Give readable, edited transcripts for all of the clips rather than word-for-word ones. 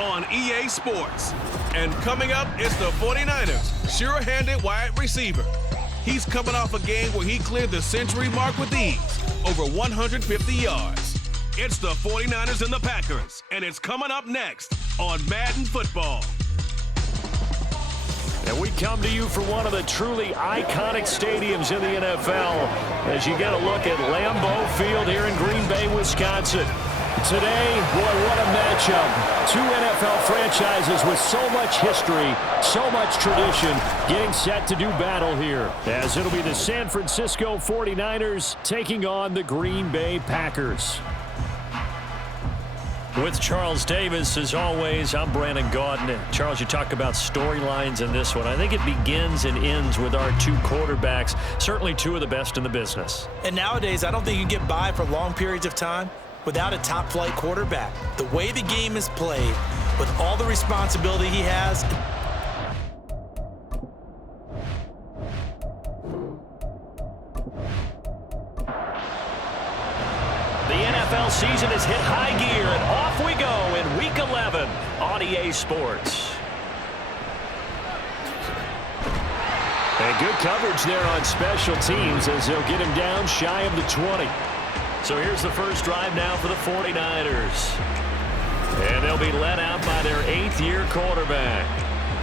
on EA Sports. And coming up, it's the 49ers' sure-handed wide receiver. He's coming off a game where he cleared the century mark with ease, over 150 yards. It's the 49ers and the Packers, and it's coming up next on Madden Football. And we come to you from one of the truly iconic stadiums in the NFL as you get a look at Lambeau Field here in Green Bay, Wisconsin. Today, boy, what a matchup. Two NFL franchises with so much history, so much tradition, getting set to do battle here, as it'll be the San Francisco 49ers taking on the Green Bay Packers. With Charles Davis, as always, I'm Brandon Gaudin. Charles, you talk about storylines in this one. I think it begins and ends with our two quarterbacks, certainly two of the best in the business. And nowadays, I don't think you can get by for long periods of time without a top-flight quarterback. The way the game is played, with all the responsibility he has. The NFL season has hit high gear, and off we go in Week 11 on EA Sports. And good coverage there on special teams as they'll get him down shy of the 20. So here's the first drive now for the 49ers. And they'll be led out by their 8th-year quarterback.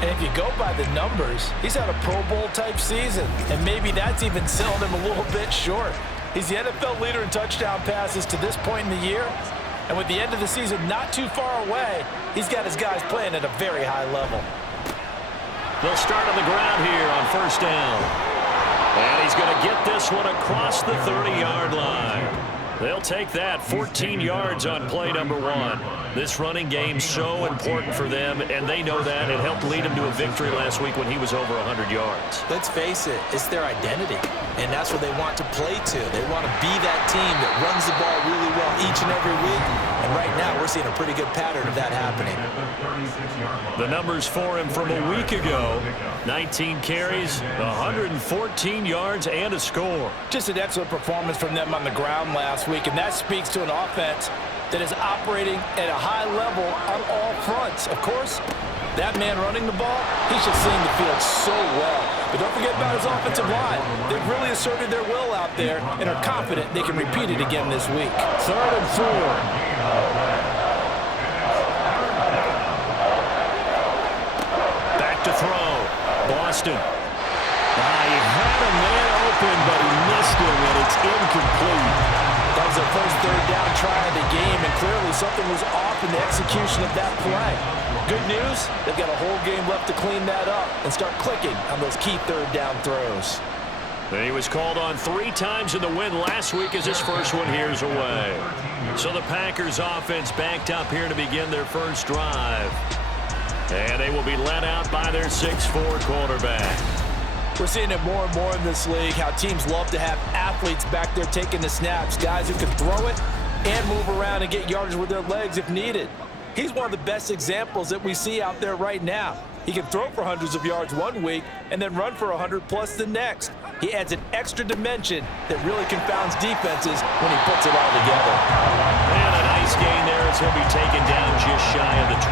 And if you go by the numbers, he's had a Pro Bowl-type season. And maybe that's even selling him a little bit short. He's the NFL leader in touchdown passes to this point in the year. And with the end of the season not too far away, he's got his guys playing at a very high level. They'll start on the ground here on first down. And he's going to get this one across the 30-yard line. They'll take that 14 yards on play number 1. This running game's so important for them, and they know that. It helped lead him to a victory last week when he was over 100 yards. Let's face it, it's their identity, and that's what they want to play to. They want to be that team that runs the ball really well each and every week, and right now we're seeing a pretty good pattern of that happening. The numbers for him from a week ago: 19 carries, 114 yards, and a score. Just an excellent performance from them on the ground last week, and that speaks to an offense that is operating at a high level on all fronts. Of course, that man running the ball, he's just seeing the field so well. But don't forget about his offensive line. They've really asserted their will out there and are confident they can repeat it again this week. 3rd and 4. Back to throw. Boston. He had a man open, but he missed him, and it's incomplete. That was their first 3rd down try of the game, and clearly something was off in the execution of that play. Good news, they've got a whole game left to clean that up and start clicking on those key 3rd down throws. And he was called on 3 times in the win last week as his first one here's away. So the Packers offense backed up here to begin their first drive. And they will be led out by their 6'4" quarterback. We're seeing it more and more in this league, how teams love to have athletes back there taking the snaps, guys who can throw it and move around and get yardage with their legs if needed. He's one of the best examples that we see out there right now. He can throw for hundreds of yards one week and then run for 100+ the next. He adds an extra dimension that really confounds defenses when he puts it all together. And a nice gain there as he'll be taken down just shy of the 20.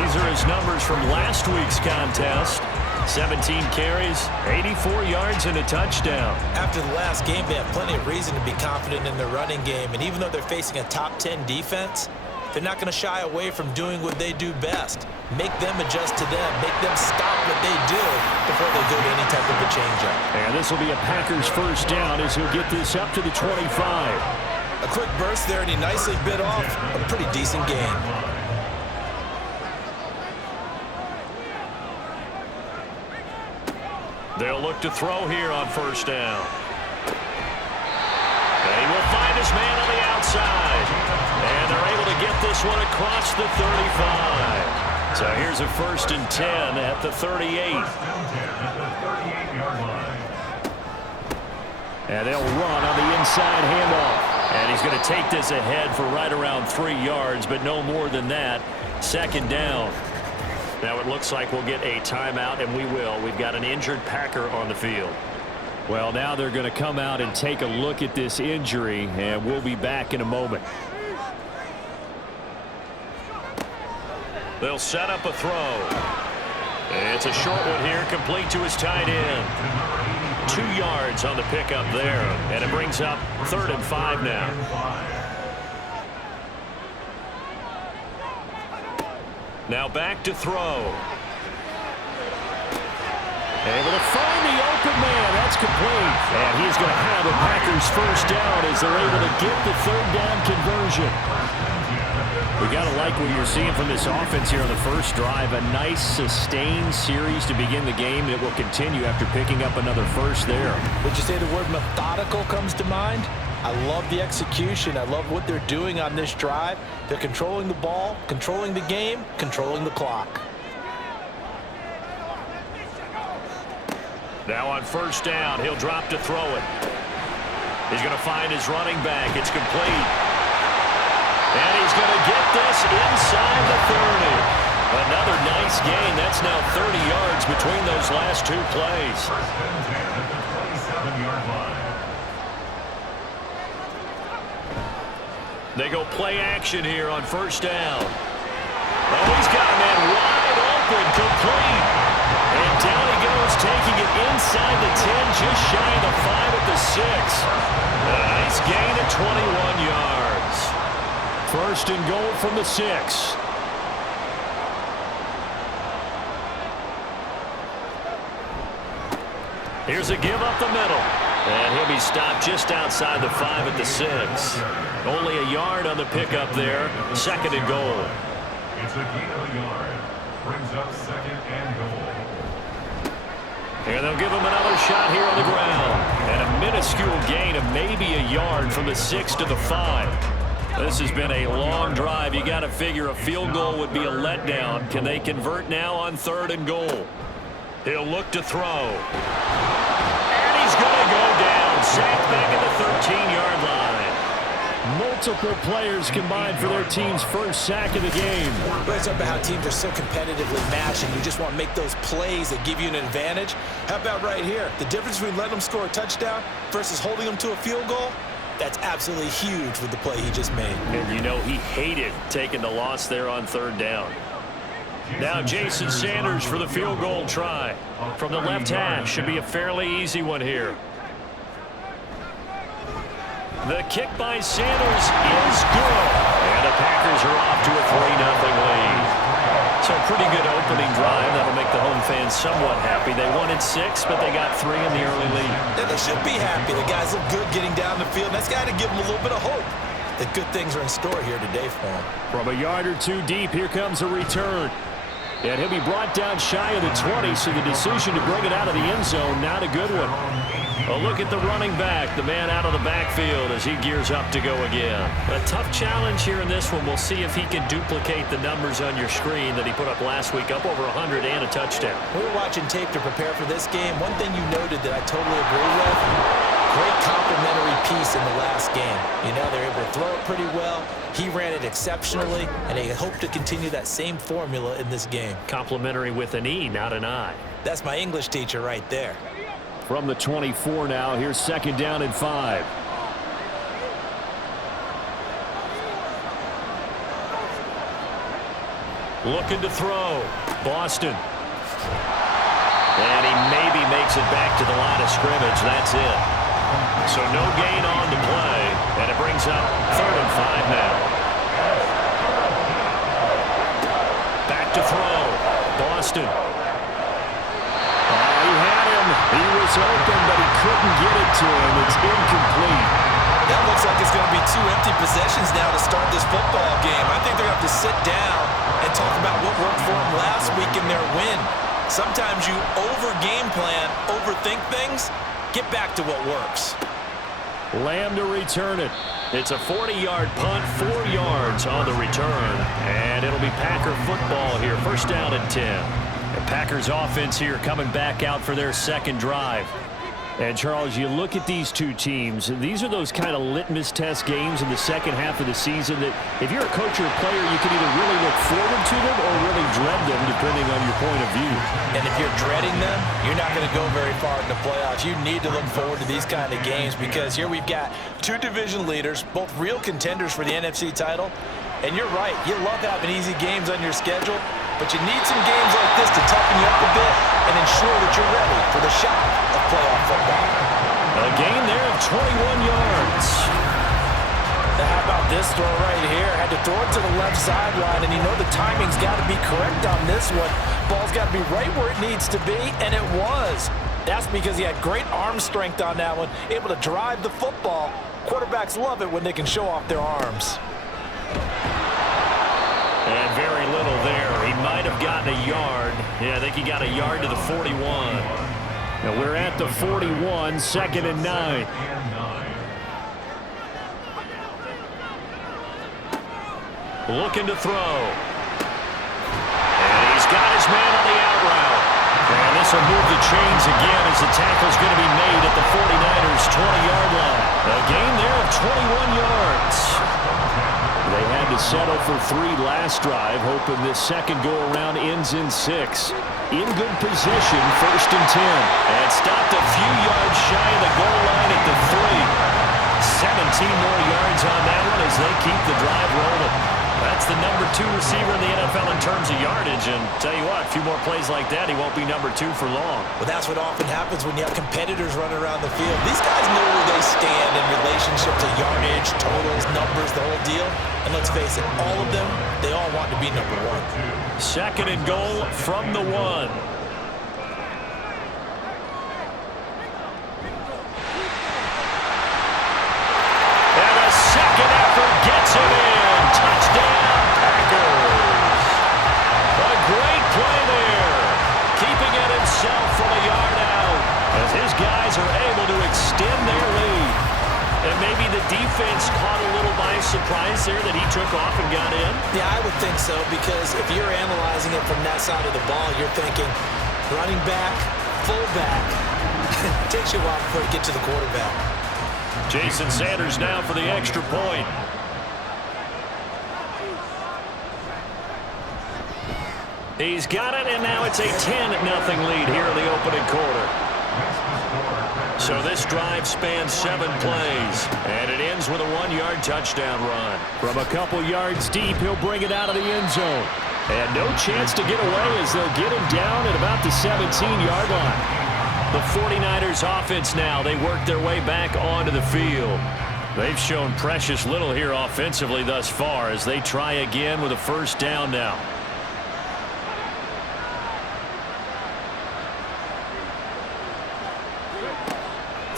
These are his numbers from last week's contest. 17 carries, 84 yards, and a touchdown. After the last game, they have plenty of reason to be confident in their running game. And even though they're facing a top 10 defense, they're not going to shy away from doing what they do best. Make them adjust to them. Make them stop what they do before they go to any type of a changeup. And this will be a Packers first down as he'll get this up to the 25. A quick burst there, and he nicely bit off a pretty decent gain. They'll look to throw here on first down. And he will find his man on the outside. And they're able to get this one across the 35. So here's a 1st and 10 at the 38. And they'll run on the inside handoff. And he's going to take this ahead for right around 3 yards, but no more than that. 2nd down. Now it looks like we'll get a timeout, and we will. We've got an injured Packer on the field. Well, now they're going to come out and take a look at this injury, and we'll be back in a moment. They'll set up a throw. It's a short one here, complete to his tight end. 2 yards on the pickup there, and it brings up 3rd and 5 now. Now back to throw. Able to find the open man. That's complete. And he's going to have the Packers first down as they're able to get the 3rd down conversion. We got to like what you're seeing from this offense here on the first drive. A nice sustained series to begin the game that will continue after picking up another first there. Would you say the word methodical comes to mind? I love the execution. I love what they're doing on this drive. They're controlling the ball, controlling the game, controlling the clock. Now on first down, he'll drop to throw it. He's going to find his running back. It's complete. And he's going to get this inside the 30. Another nice gain. That's now 30 yards between those last 2 plays. They go play action here on first down. Oh, he's got a man wide open, complete. And down he goes, taking it inside the 10, just shy of the 5 at the 6. A nice gain at 21 yards. First and goal from the 6. Here's a give up the middle. And he'll be stopped just outside the 5 at the 6. Only a yard on the pickup there. 2nd and goal. It's a gain of a yard. Brings up 2nd and goal. And they'll give him another shot here on the ground. And a minuscule gain of maybe a yard from the 6 to the 5. This has been a long drive. You got to figure a field goal would be a letdown. Can they convert now on 3rd and goal? He'll look to throw. And he's going to go down. Sacked back at the 13-yard line. Multiple players combined for their team's first sack of the game. Well, it's about how teams are so competitively matched, and you just want to make those plays that give you an advantage. How about right here? The difference between letting them score a touchdown versus holding them to a field goal, that's absolutely huge with the play he just made. And you know he hated taking the loss there on 3rd down. Now Jason Sanders for the field goal try. From the left hash, should be a fairly easy one here. The kick by Sanders is good. And the Packers are off to a 3-0 lead. So a pretty good opening drive. That'll make the home fans somewhat happy. They wanted 6, but they got 3 in the early lead. And they should be happy. The guys look good getting down the field. That's got to give them a little bit of hope that good things are in store here today for them. From a yard or 2 deep, here comes a return. And he'll be brought down shy of the 20, so the decision to bring it out of the end zone, not a good one. A look at the running back, the man out of the backfield as he gears up to go again. A tough challenge here in this one. We'll see if he can duplicate the numbers on your screen that he put up last week, up over 100 and a touchdown. We were watching tape to prepare for this game. One thing you noted that I totally agree with, great complimentary piece in the last game. You know, they're able to throw it pretty well. He ran it exceptionally, and they hope to continue that same formula in this game. Complimentary with an E, not an I. That's my English teacher right there. From the 24 now, here's 2nd down and 5. Looking to throw. Boston. And he maybe makes it back to the line of scrimmage. That's it. So no gain on the play. And it brings up 3rd and 5 now. Back to throw. Boston. He had him. He was open, but he couldn't get it to him. It's incomplete. That looks like it's going to be 2 empty possessions now to start this football game. I think they're going to have to sit down and talk about what worked for them last week in their win. Sometimes you over-game plan, overthink things. Get back to what works. Lamb to return it. It's a 40-yard punt, 4 yards on the return. And it'll be Packer football here. First down and 10. The Packers offense here coming back out for their 2nd drive. And, Charles, you look at these 2 teams, these are those kind of litmus test games in the second half of the season that if you're a coach or a player, you can either really look forward to them or really dread them, depending on your point of view. And if you're dreading them, you're not going to go very far in the playoffs. You need to look forward to these kind of games because here we've got 2 division leaders, both real contenders for the NFC title, And you're right, you love having easy games on your schedule, but you need some games like this to toughen you up a bit and ensure that you're ready for the shock of playoff football. A gain there of 21 yards. Now how about this throw right here? Had to throw it to the left sideline, and you know the timing's got to be correct on this one. Ball's got to be right where it needs to be, and it was. That's because he had great arm strength on that one, able to drive the football. Quarterbacks love it when they can show off their arms. And very little there. He might have gotten a yard. Yeah, I think he got a yard to the 41. Now we're at the 41, 2nd and 9. Looking to throw. And he's got his man on the out route. And this will move the chains again as the tackle's going to be made at the 49ers' 20-yard line. A gain there of 21 yards. They had to settle for 3 last drive, hoping this second go-around ends in 6. In good position, 1st and 10. And stopped a few yards shy of the goal line at the 3. 17 more yards on that one as they keep the drive rolling. That's the number 2 receiver in the NFL in terms of yardage. And tell you what, a few more plays like that, he won't be number 2 for long. Well, that's what often happens when you have competitors running around the field. These guys know where they stand in relationship to yardage, totals, numbers, the whole deal. And let's face it, all of them, they all want to be number 1. 2nd and goal from the 1. And a second effort gets him in. Touchdown, Packers. A great play there. Keeping it himself from a yard out as his guys are able to extend their lead. And maybe the defense caught a little by surprise there that he took off and got in. Yeah, I would think so, because if you're analyzing it from that side of the ball, you're thinking running back, fullback. It takes you a while before you get to the quarterback. Jason Sanders now for the extra point. He's got it, and now it's a 10-0 lead here in the opening quarter. So this drive spans 7 plays, and it ends with a 1-yard touchdown run. From a couple yards deep, he'll bring it out of the end zone. And no chance to get away as they'll get him down at about the 17-yard line. The 49ers offense now, they work their way back onto the field. They've shown precious little here offensively thus far as they try again with a 1st down now.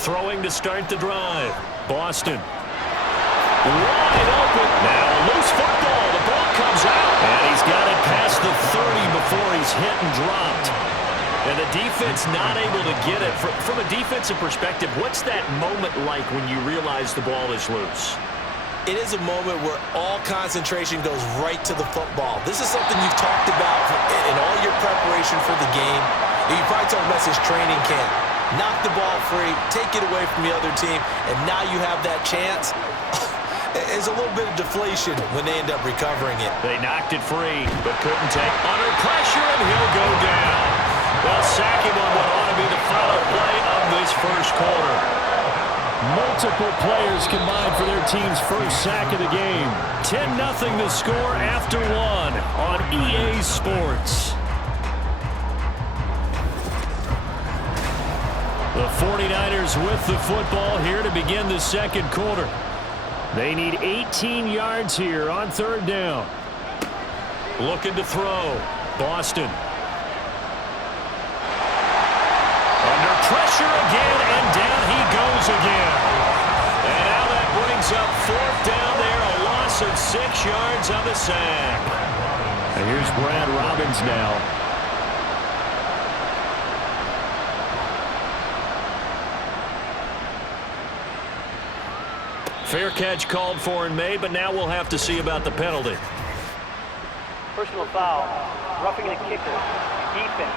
Throwing to start the drive. Boston. Wide open. Now loose football. The ball comes out. And he's got it past the 30 before he's hit and dropped. And the defense not able to get it. From a defensive perspective, what's that moment like when you realize the ball is loose? It is a moment where all concentration goes right to the football. This is something you've talked about in all your preparation for the game. You probably talked about this training camp. Knock the ball free, take it away from the other team, and now you have that chance. There's a little bit of deflation when they end up recovering it. They knocked it free, but couldn't take under pressure, and he'll go down. They'll sack him on what ought to be the final play of this 1st quarter. Multiple players combined for their team's 1st sack of the game. 10-0 the score after 1 on EA Sports. The 49ers with the football here to begin the 2nd quarter. They need 18 yards here on 3rd down. Looking to throw. Boston. Under pressure again, and down he goes again. And now that brings up 4th down there, a loss of 6 yards on the sack. And here's Brad Robbins now. Fair catch called for and made, but now we'll have to see about the penalty. Personal foul, roughing the kicker, defense.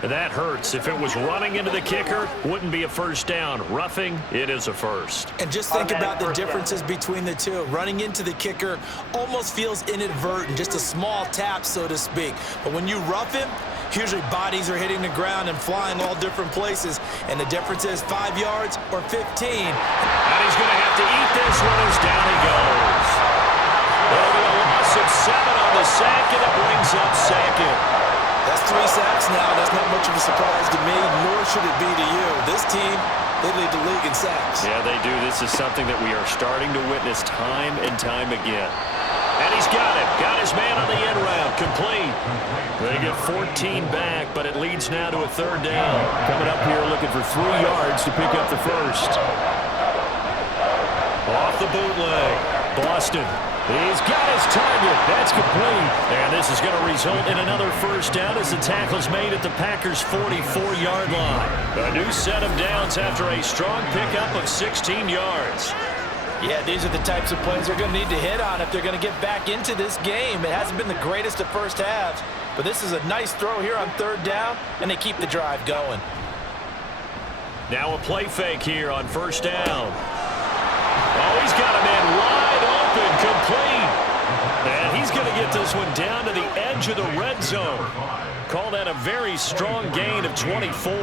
That hurts. If it was running into the kicker, wouldn't be a 1st down. Roughing, it is a 1st. And just think about the differences between the two. Running into the kicker almost feels inadvertent, just a small tap, so to speak. But when you rough him, Usually bodies are hitting the ground and flying all different places, and the difference is 5 yards or 15. And he's going to have to eat this one as down he goes. There'll be a loss of 7 on the sack, and it brings up second. That's 3 sacks now. That's not much of a surprise to me, nor should it be to you. This team, they lead the league in sacks. Yeah, they do. This is something that we are starting to witness time and time again. And he's got it. Got his man on the end route. Complete. They get 14 back, but it leads now to a 3rd down. Coming up here looking for 3 yards to pick up the first. Off the bootleg. Boston. He's got his target. That's complete. And this is going to result in another first down as the tackle's made at the Packers' 44-yard line. A new set of downs after a strong pickup of 16 yards. Yeah, these are the types of plays they're going to need to hit on if they're going to get back into this game. It hasn't been the greatest of first halves, but this is a nice throw here on 3rd down, and they keep the drive going. Now a play fake here on 1st down. Oh, he's got a man wide open, complete. And he's going to get this one down to the edge of the red zone. Call that a very strong gain of 24. And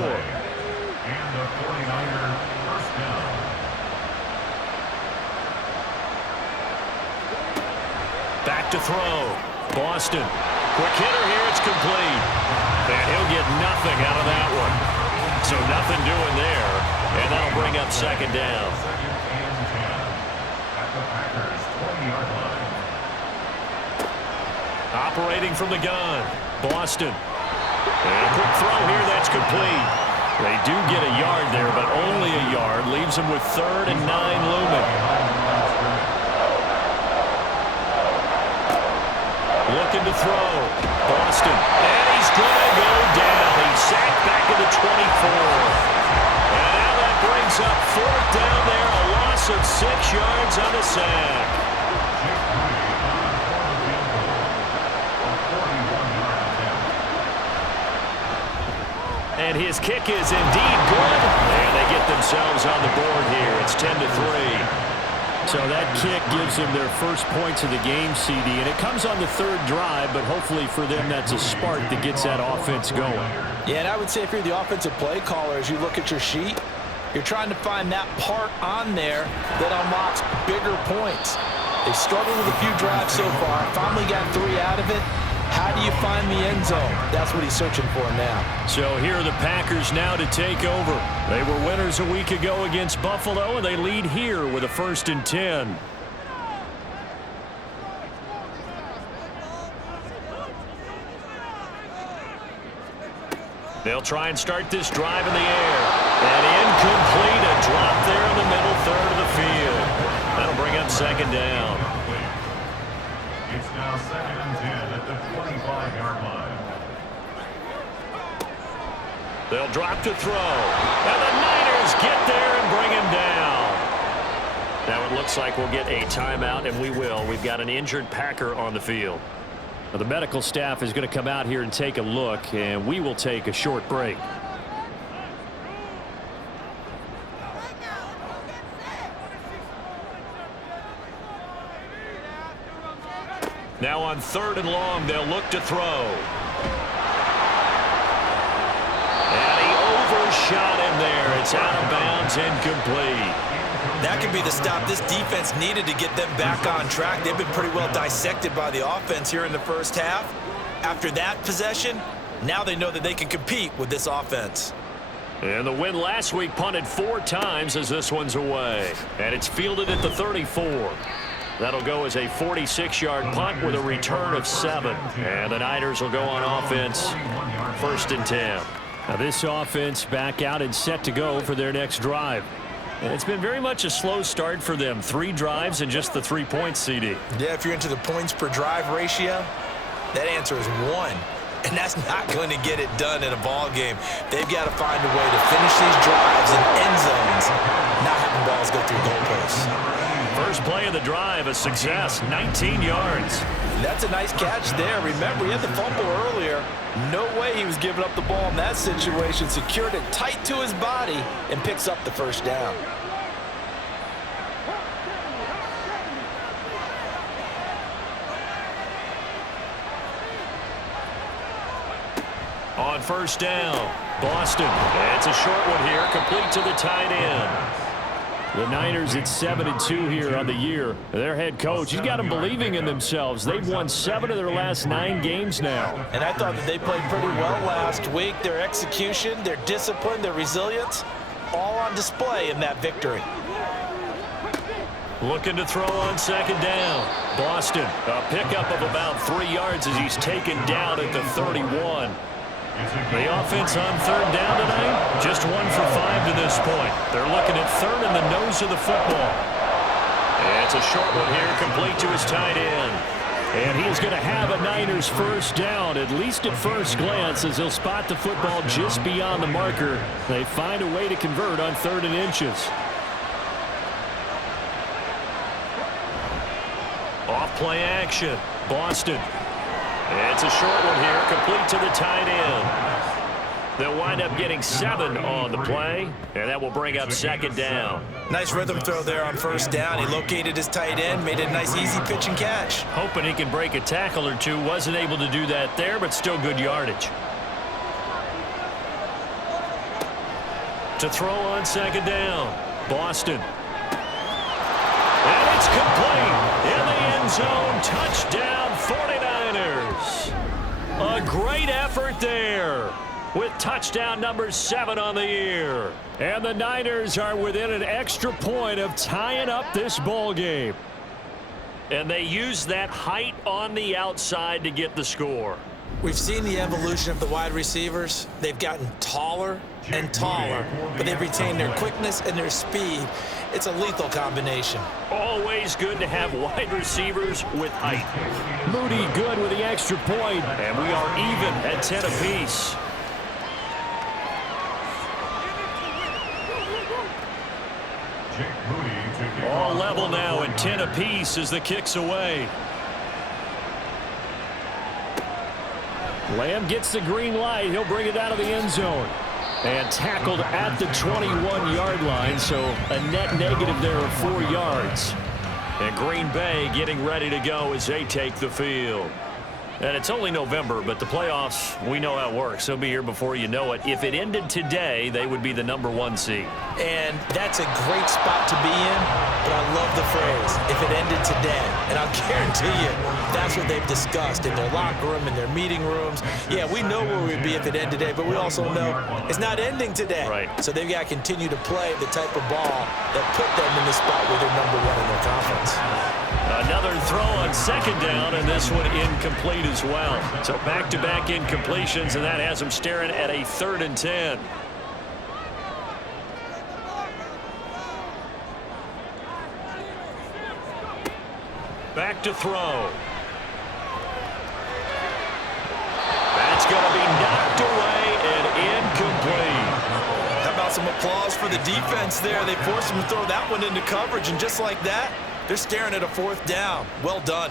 the 49er first down. Back to throw. Boston. Quick hitter here. It's complete. And he'll get nothing out of that one. So nothing doing there. And that'll bring up 2nd down. 2nd and 10 at the Packers' 20-yard line. Operating from the gun. Boston. And a quick throw here. That's complete. They do get a yard there, but only a yard. Leaves them with 3rd and 9 looming. Looking to throw. Boston. And he's going to go down. He's sacked back at the 24. And now that brings up 4th down there. A loss of 6 yards on the sack. And his kick is indeed good. And they get themselves on the board here. It's 10-3. So that kick gives them their first points of the game, CD, and it comes on the 3rd drive, but hopefully for them that's a spark that gets that offense going. Yeah, and I would say if you're the offensive play caller, as you look at your sheet, you're trying to find that part on there that unlocks bigger points. They struggled with a few drives so far, finally got 3 out of it. How do you find the end zone? That's what he's searching for now. So here are the Packers now to take over. They were winners a week ago against Buffalo, and they lead here with a 1st and 10. They'll try and start this drive in the air. And incomplete, a drop there in the middle 3rd of the field. That'll bring up 2nd down. It's now 2nd and 10 at the 25-yard line. They'll drop to throw. And the Niners get there and bring him down. Now it looks like we'll get a timeout, and we will. We've got an injured Packer on the field. Now the medical staff is going to come out here and take a look, and we will take a short break. Now on 3rd and long, they'll look to throw. And he overshot him there. It's out of bounds, incomplete. That could be the stop this defense needed to get them back on track. They've been pretty well dissected by the offense here in the first half. After that possession, now they know that they can compete with this offense. And the win last week punted 4 times as this one's away. And it's fielded at the 34. That'll go as a 46-yard punt with a return of 7. And the Niners will go on offense, 1st and 10. Now this offense back out and set to go for their next drive. And it's been very much a slow start for them. 3 drives and just the 3 points, CD. Yeah, if you're into the points per drive ratio, that answer is 1. And that's not going to get it done in a ball game. They've got to find a way to finish these drives in end zones, not having balls go through goalposts. First play of the drive, a success, 19 yards. That's a nice catch there. Remember, he had the fumble earlier. No way he was giving up the ball in that situation. Secured it tight to his body and picks up the first down. On first down, Boston. It's a short one here, complete to the tight end. The Niners at 7-2 here on the year. Their head coach, he's got them believing in themselves. They've won 7 of their last 9 games now. And I thought that they played pretty well last week. Their execution, their discipline, their resilience, all on display in that victory. Looking to throw on second down. Boston, a pickup of about 3 yards as he's taken down at the 31. The offense on third down tonight, just 1 for 5 to this point. They're looking at third in the nose of the football. It's a short one here, complete to his tight end. And he's going to have a Niners first down, at least at first glance, as he'll spot the football just beyond the marker. They find a way to convert on 3rd and inches. Off play action, Boston. It's a short one here, complete to the tight end. They'll wind up getting 7 on the play, and that will bring up second down. Nice rhythm throw there on first down. He located his tight end, made a nice easy pitch and catch. Hoping he can break a tackle or two. Wasn't able to do that there, but still good yardage. To throw on second down, Boston. And it's complete in the end zone. Touchdown, 49ers. A great effort there with touchdown number 7 on the year. And the Niners are within an extra point of tying up this ball game. And they use that height on the outside to get the score. We've seen the evolution of the wide receivers. They've gotten taller and taller, but they've retained their quickness and their speed. It's a lethal combination. Always good to have wide receivers with height. Moody good with the extra point, and we are even at 10 apiece. All level now at 10 apiece as the kick's away. Lamb gets the green light. He'll bring it out of the end zone. And tackled at the 21-yard line, so a net negative there of 4 yards. And Green Bay getting ready to go as they take the field. And it's only November, but the playoffs, we know how it works. They'll be here before you know it. If it ended today, they would be the number 1 seed. And that's a great spot to be in, but I love the phrase, if it ended today. And I'll guarantee you, that's what they've discussed in their locker room, in their meeting rooms. Yeah, we know where we'd be if it ended today, but we also know it's not ending today. Right. So they've got to continue to play the type of ball that put them in the spot where they're number 1 in their conference. Another throw on second down, and this one incomplete as well. So back-to-back incompletions, and that has them staring at a 3rd and 10. Back to throw. That's going to be knocked away and incomplete. How about some applause for the defense there? They forced him to throw that one into coverage, and just like that, they're staring at a 4th down. Well done.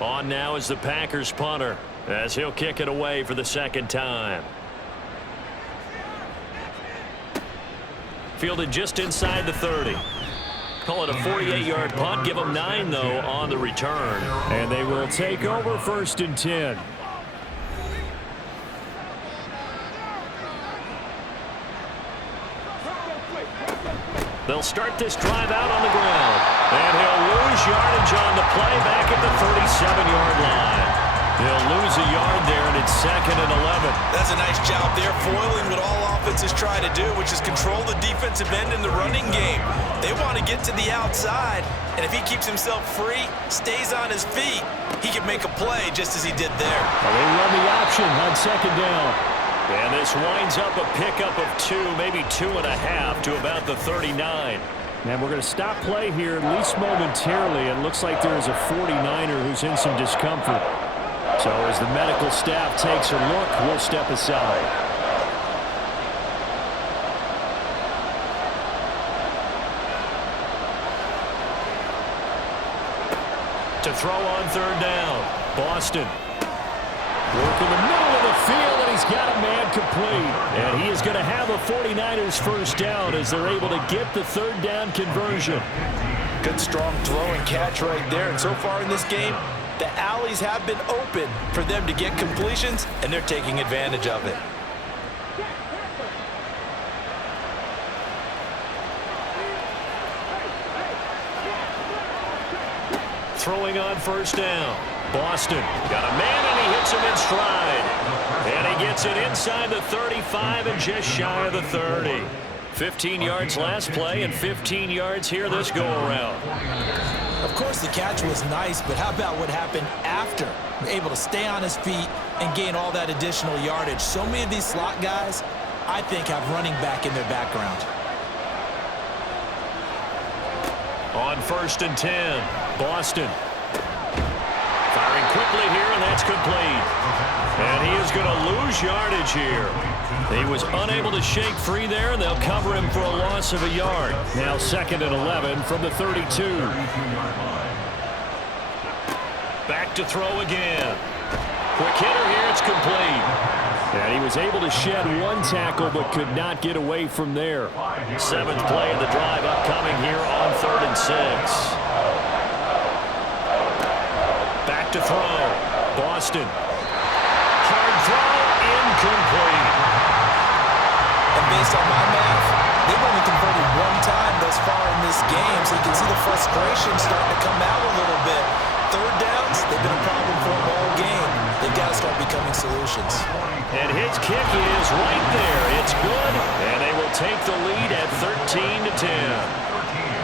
On now is the Packers punter as he'll kick it away for the 2nd time. Fielded just inside the 30. Call it a 48-yard punt. Give them 9, though, on the return. And they will take over 1st and 10. They'll start this drive out on the ground. And he'll lose yardage on the play back at the 37-yard line. He'll lose a yard there, and it's 2nd and 11. That's a nice job there, foiling what all offenses try to do, which is control the defensive end in the running game. They want to get to the outside, and if he keeps himself free, stays on his feet, he can make a play just as he did there. Well, they run the option on 2nd down. And this winds up a pickup of 2, maybe 2.5 to about the 39. And we're going to stop play here, at least momentarily. It looks like there is a 49er who's in some discomfort. So as the medical staff takes a look, we'll step aside. To throw on 3rd down, Boston. Work in the middle of the field, and he's got a man complete. And he is going to have a 49ers first down as they're able to get the 3rd down conversion. Good, strong throw and catch right there. And so far in this game, the alleys have been open for them to get completions, and they're taking advantage of it. throwing on first down. Boston got a man, and he hits him in stride. And he gets it inside the 35 and just shy of the 30. 15 yards last play and 15 yards here this go-around. Of course, the catch was nice, but how about what happened after? Able to stay on his feet and gain all that additional yardage. So many of these slot guys, I think, have running back in their background. On 1st and 10, Boston. Firing quickly here, and that's complete. And he is going to lose yardage here. He was unable to shake free there, and they'll cover him for a loss of a yard. Now 2nd and 11 from the 32. Back to throw again. Quick hitter here, it's complete. And he was able to shed one tackle, but could not get away from there. 7th play of the drive upcoming here on 3rd and 6. Back to throw. Boston. Hard throw, incomplete. And based on my math, they've only converted one time thus far in this game, so you can see the frustration starting to come out a little bit. 3rd downs, they've been a problem for them all game. They've got to start becoming solutions. And his kick is right there. It's good, and they will take the lead at 13-10.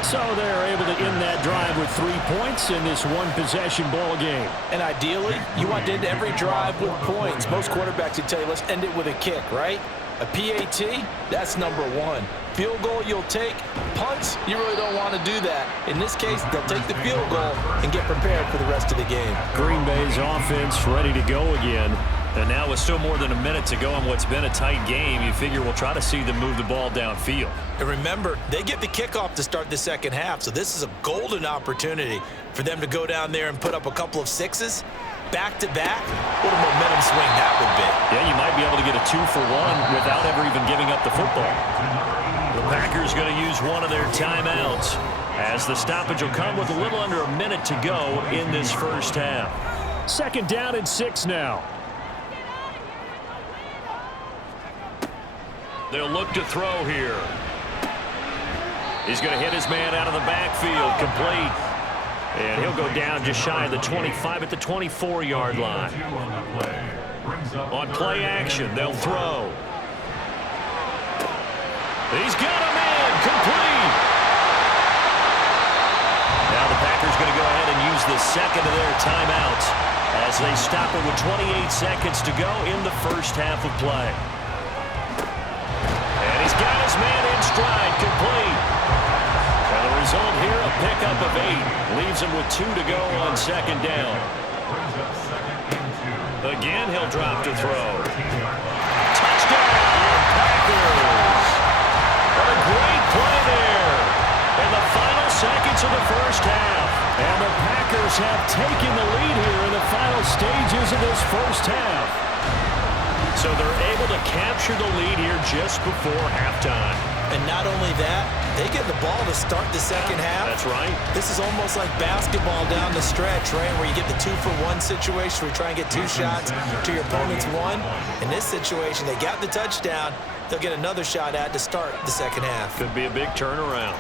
So they're able to end that drive with 3 points in this one-possession ball game. And ideally, you want to end every drive with points. Most quarterbacks would tell you, let's end it with a kick, right? A PAT, that's number 1. Field goal you'll take. Punts, you really don't want to do that. In this case, they'll take the field goal and get prepared for the rest of the game. Green Bay's offense ready to go again. And now with still more than a minute to go in what's been a tight game, you figure we'll try to see them move the ball downfield. And remember, they get the kickoff to start the second half, so this is a golden opportunity for them to go down there and put up a couple of sixes. Back-to-back, what a momentum swing that would be. Yeah, you might be able to get a 2-for-1 without ever even giving up the football. The Packers going to use one of their timeouts as the stoppage will come with a little under a minute to go in this first half. 2nd down and 6 now. They'll look to throw here. He's going to hit his man out of the backfield, complete. And he'll go down just shy of the 25 at the 24-yard line. On play action, they'll throw. He's got a man, complete. Now the Packers going to go ahead and use the second of their timeouts as they stop it with 28 seconds to go in the first half of play. And he's got his man in stride, complete. And the result here, a pickup of 8. Leaves him with 2 to go on 2nd down. Again, he'll drop to throw. Touchdown, Packers. What a great play there. In the final seconds of the first half. And the Packers have taken the lead here in the final stages of this first half. So they're able to capture the lead here just before halftime. And not only that, they get the ball to start the second half. That's right. This is almost like basketball down the stretch, right, where you get the 2-for-1 situation where you try and get 2 shots to your opponent's 1. In this situation, they got the touchdown. They'll get another shot at to start the second half. Could be a big turnaround.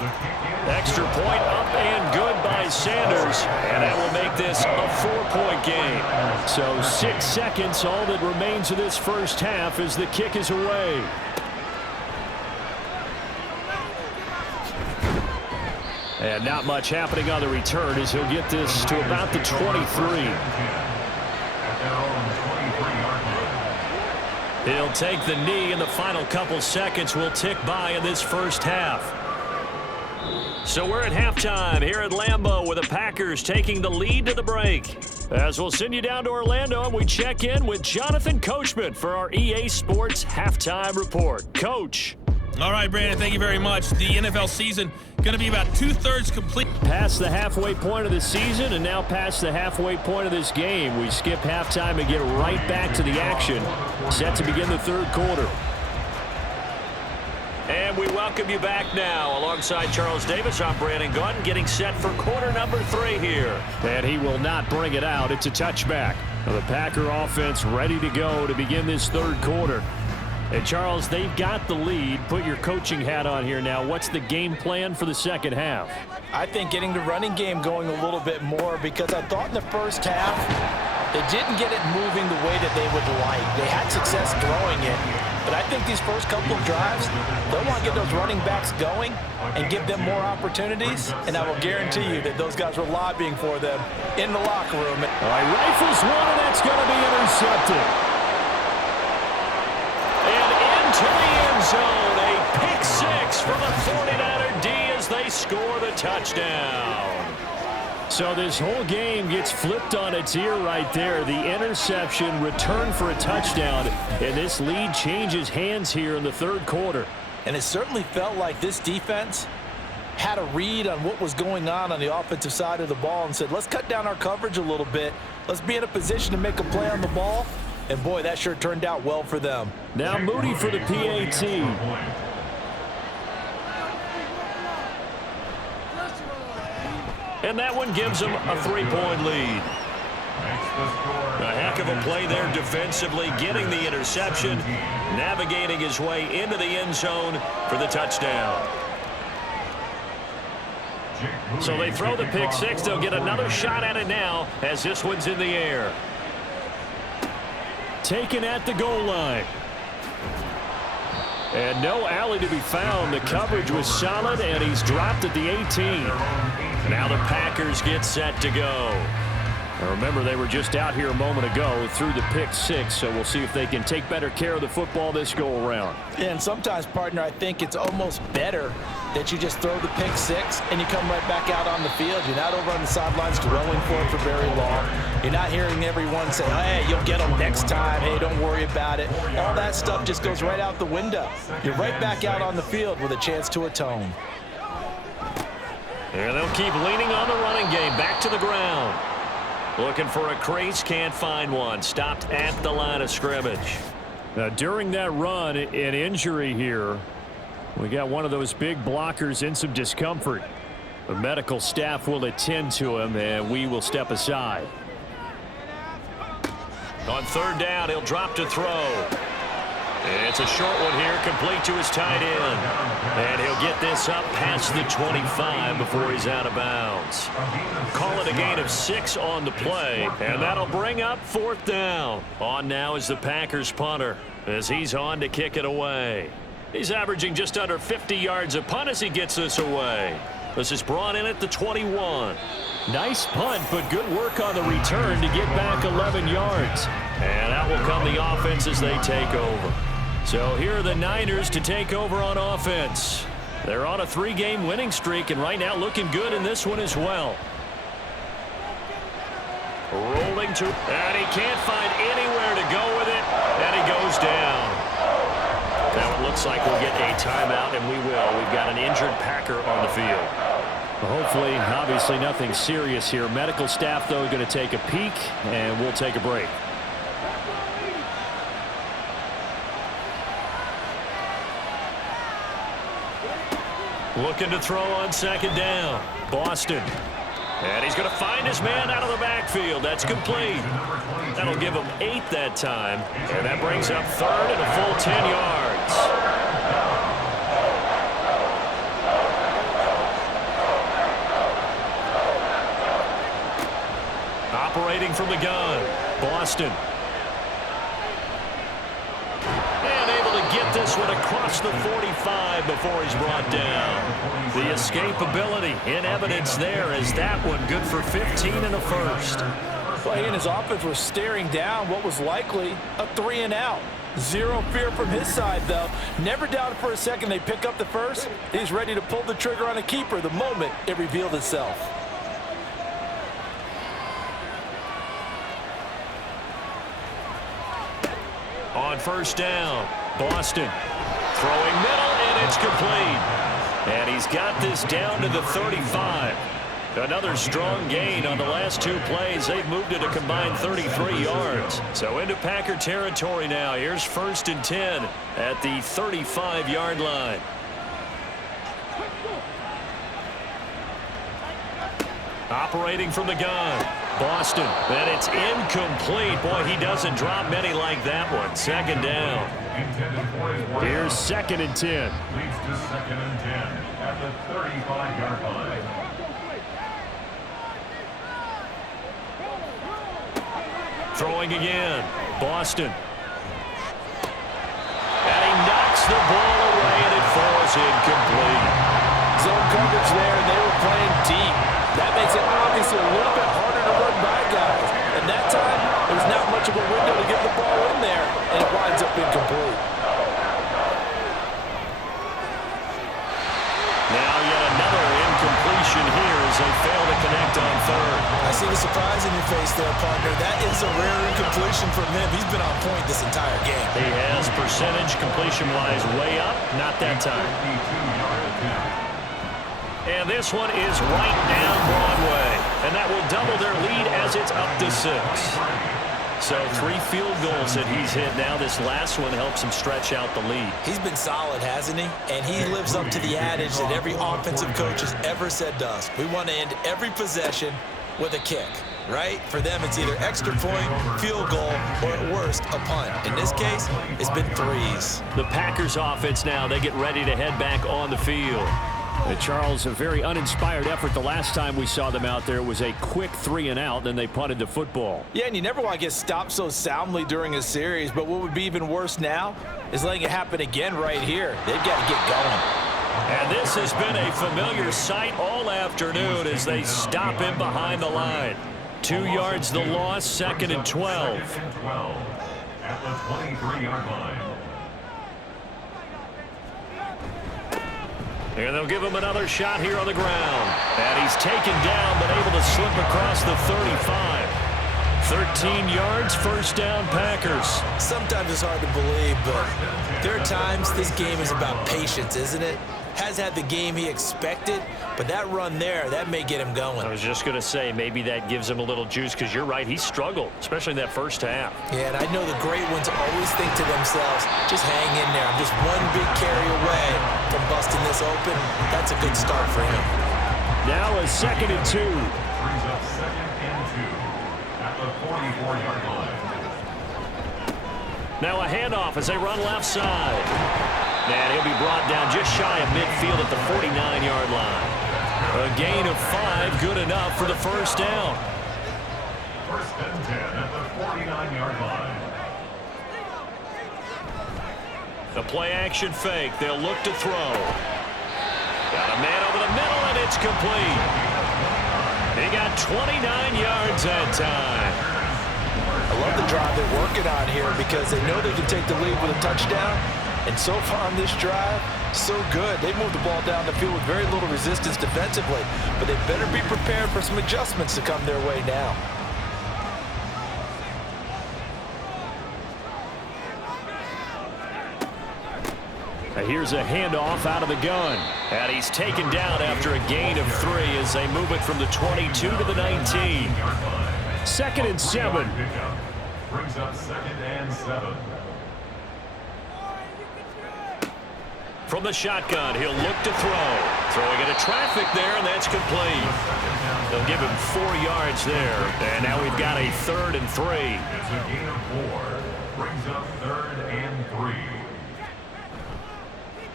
Extra point up and good by Sanders. And that will make this a 4-point game. So 6 seconds, all that remains of this first half as the kick is away. And not much happening on the return as he'll get this to about the 23. He'll take the knee, and the final couple seconds will tick by in this first half. So we're at halftime here at Lambeau with the Packers taking the lead to the break. As we'll send you down to Orlando, and we check in with Jonathan Coachman for our EA Sports Halftime Report. Coach. All right, Brandon, thank you very much. The NFL season going to be about 2/3 complete. Past the halfway point of the season and now past the halfway point of this game. We skip halftime and get right back to the action. Set to begin the 3rd quarter. And we welcome you back now. Alongside Charles Davis, I'm Brandon Gunn, getting set for quarter number 3 here. And he will not bring it out. It's a touchback. Now the Packer offense ready to go to begin this 3rd quarter. Hey, Charles, they've got the lead. Put your coaching hat on here now. What's the game plan for the second half? I think getting the running game going a little bit more, because I thought in the first half they didn't get it moving the way that they would like. They had success throwing it, but I think these first couple of drives, they'll want to get those running backs going and give them more opportunities, and I will guarantee you that those guys were lobbying for them in the locker room. All right, rifles one, and that's going to be intercepted. And into the end zone, a pick six for the 49er D as they score the touchdown. So this whole game gets flipped on its ear right there. The interception, return for a touchdown, and this lead changes hands here in the third quarter. And it certainly felt like this defense had a read on what was going on the offensive side of the ball and said, let's cut down our coverage a little bit. Let's be in a position to make a play on the ball. And, boy, that sure turned out well for them. Now Moody for the PAT. And that one gives them a 3-point lead. A heck of a play there defensively, getting the interception, navigating his way into the end zone for the touchdown. So they throw the pick six. They'll get another shot at it now as this one's in the air. Taken at the goal line. And no alley to be found. The coverage was solid, and he's dropped at the 18. Now the Packers get set to go. Now remember, they were just out here a moment ago through the pick six, so we'll see if they can take better care of the football this go-around. Yeah, and sometimes, partner, I think it's almost better that you just throw the pick six and you come right back out on the field. You're not over on the sidelines dwelling for it for very long. You're not hearing everyone say, hey, you'll get them next time. Hey, don't worry about it. All that stuff just goes right out the window. You're right back out on the field with a chance to atone. And they'll keep leaning on the running game. Back to the ground. Looking for a crease, can't find one. Stopped at the line of scrimmage. Now, during that run, an injury here. We got one of those big blockers in some discomfort. The medical staff will attend to him, and we will step aside. On third down, he'll drop to throw. It's a short one here, complete to his tight end. And he'll get this up past the 25 before he's out of bounds. Call it a gain of 6 on the play, and that'll bring up fourth down. On now is the Packers punter as he's on to kick it away. He's averaging just under 50 yards a punt as he gets this away. This is brought in at the 21. Nice punt, but good work on the return to get back 11 yards. And that will come the offense as they take over. So here are the Niners to take over on offense. They're on a 3-game winning streak, and right now looking good in this one as well. Rolling to, and he can't find anywhere to go with it, and he goes down. Now it looks like we'll get a timeout, and we will. We've got an injured Packer on the field. Hopefully, obviously nothing serious here. Medical staff, though, going to take a peek, and we'll take a break. Looking to throw on second down. Boston. And he's going to find his man out of the backfield. That's complete. That'll give him 8 that time. And that brings up third and a full 10 yards. Operating from the gun. Boston. And able to get this one across the 45 before he's brought down. The escapability in evidence there as that one good for 15 and a first. Well, he and his offense were staring down what was likely a 3-and-out. Zero fear from his side, though. Never doubted for a second they pick up the first. He's ready to pull the trigger on a keeper the moment it revealed itself. On first down, Boston throwing middle, and it's complete. And he's got this down to the 35. Another strong gain on the last 2 plays. They've moved it a combined 33 yards. So into Packer territory now. Here's 1st and 10 at the 35-yard line. Operating from the gun. Boston. And it's incomplete. Boy, he doesn't drop many like that one. Second down. intended for his way. Here's 2nd and 10. Leads to 2nd and 10 at the 35-yard line. Throwing again. Boston. And he knocks the ball away, and it falls incomplete. Zone coverage there, and they were playing deep. That makes it obviously a little bit harder to run by guys. And that time, there was not much of a window to get the ball in there, and it winds up incomplete. Now yet another incompletion here as they fail to connect on 3rd. I see the surprise in your face there, partner. That is a rare incompletion from him. He's been on point this entire game. He has percentage completion-wise way up. Not that time. 52-yard attempt. And this one is right down Broadway. And that will double their lead as it's up to 6. So 3 field goals that he's hit now. This last one helps him stretch out the lead. He's been solid, hasn't he? And he lives up to the adage that every offensive coach has ever said to us. We want to end every possession with a kick, right? For them, it's either extra point, field goal, or at worst, a punt. In this case, it's been 3s. The Packers offense now, they get ready to head back on the field. Charles, a very uninspired effort the last time we saw them out there. It was a quick 3-and-out, then they punted the football. Yeah, and you never want to get stopped so soundly during a series, but what would be even worse now is letting it happen again right here. They've got to get going. And this has been a familiar sight all afternoon as they stop him behind the line. 2 yards the loss, 2nd and 12. 2nd and 12 at the 23-yard line. And they'll give him another shot here on the ground. And he's taken down, but able to slip across the 35. 13 yards, 1st down, Packers. Sometimes it's hard to believe, but there are times this game is about patience, isn't it? Has had the game he expected, but that run there, that may get him going. I was just going to say, maybe that gives him a little juice, because you're right, he struggled, especially in that first half. Yeah, and I know the great ones always think to themselves, just hang in there. I'm just one big carry away from busting this open. That's a good start for him. Now a 2nd and 2. Brings up 2nd and 2 at the 44-yard line. Now a handoff as they run left side. And he'll be brought down just shy of midfield at the 49-yard line. A gain of 5, good enough for the 1st down. 1st and 10 at the 49-yard line. The play-action fake. They'll look to throw. Got a man over the middle, and it's complete. He got 29 yards that time. I love the drive they're working on here because they know they can take the lead with a touchdown. And so far on this drive, so good. They moved the ball down the field with very little resistance defensively. But they better be prepared for some adjustments to come their way now. Here's a handoff out of the gun. And he's taken down after a gain of 3 as they move it from the 22 to the 19. 2nd and 7. Brings up 2nd and 7. From the shotgun, he'll look to throw. Throwing into traffic there, and that's complete. They'll give him 4 yards there. And now we've got a 3rd and 3. It's a gain of 4. Brings up 3rd and 3.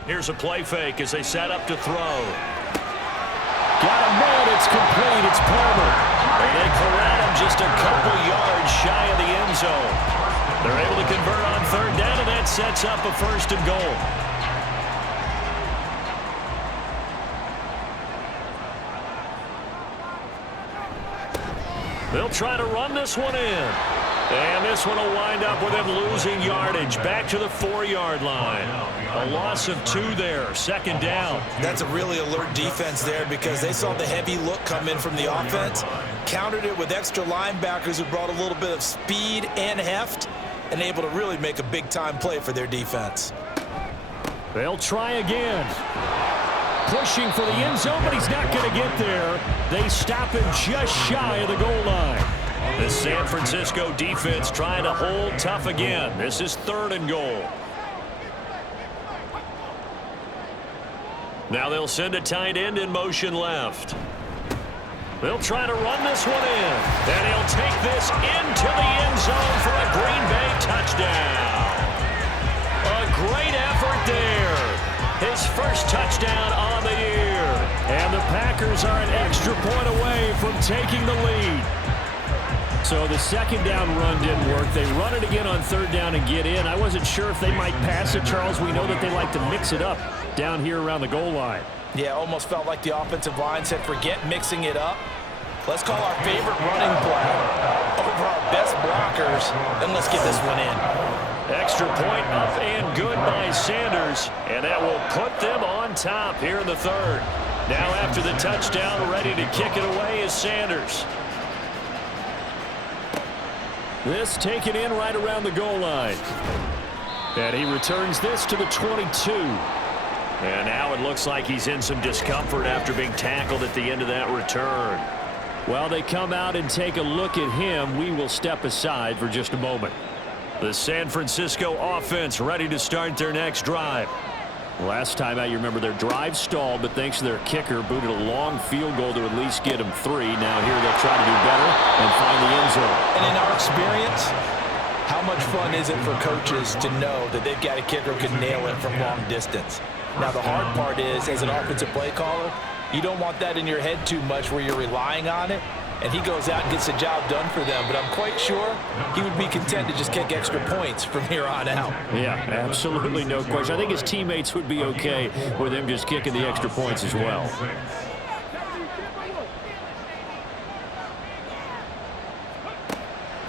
Here's a play fake as they set up to throw. Got a man, it's complete, it's Palmer. And they corral him just a couple yards shy of the end zone. They're able to convert on 3rd down, and that sets up a 1st and goal. They'll try to run this one in. And this one will wind up with him losing yardage back to the 4-yard line. A loss of 2 there, 2nd down. That's a really alert defense there because they saw the heavy look come in from the offense, countered it with extra linebackers who brought a little bit of speed and heft, and able to really make a big-time play for their defense. They'll try again. Pushing for the end zone, but he's not going to get there. They stop him just shy of the goal line. The San Francisco defense trying to hold tough again. This is 3rd and goal. Now they'll send a tight end in motion left. They'll try to run this one in. And he'll take this into the end zone for a Green Bay touchdown. A there. His first touchdown on the year. And the Packers are an extra point away from taking the lead. So the second down run didn't work. They run it again on third down and get in. I wasn't sure if they might pass it, Charles. We know that they like to mix it up down here around the goal line. Yeah, almost felt like the offensive line said, forget mixing it up. Let's call our favorite running play over our best blockers, and let's get this one in. Extra point up and good by Sanders, and that will put them on top here in the third. Now after the touchdown, ready to kick it away is Sanders. This taken in right around the goal line. And he returns this to the 22. And now it looks like he's in some discomfort after being tackled at the end of that return. While they come out and take a look at him, we will step aside for just a moment. The San Francisco offense ready to start their next drive. Last time out, you remember their drive stalled, but thanks to their kicker, booted a long field goal to at least get them 3. Now here they'll try to do better and find the end zone. And in our experience, how much fun is it for coaches to know that they've got a kicker who can nail it from long distance? Now the hard part is, as an offensive play caller, you don't want that in your head too much where you're relying on it, and he goes out and gets the job done for them. But I'm quite sure he would be content to just kick extra points from here on out. Yeah, absolutely no question. I think his teammates would be okay with him just kicking the extra points as well.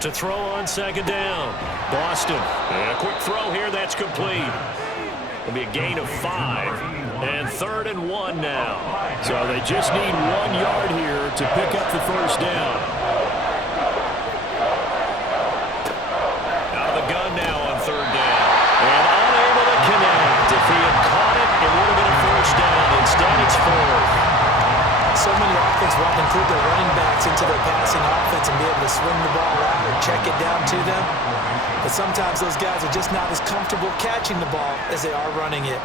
To throw on second down, Boston. And a quick throw here, that's complete. It'll be a gain of 5. And 3rd and 1 now. So they just need 1 yard here to pick up the first down. Out of the gun now on 3rd down. And unable to connect. If he had caught it, it would have been a first down. Instead, it's 4th. So many offenses want to include their running backs into their passing offense and be able to swing the ball out or check it down to them. But sometimes those guys are just not as comfortable catching the ball as they are running it.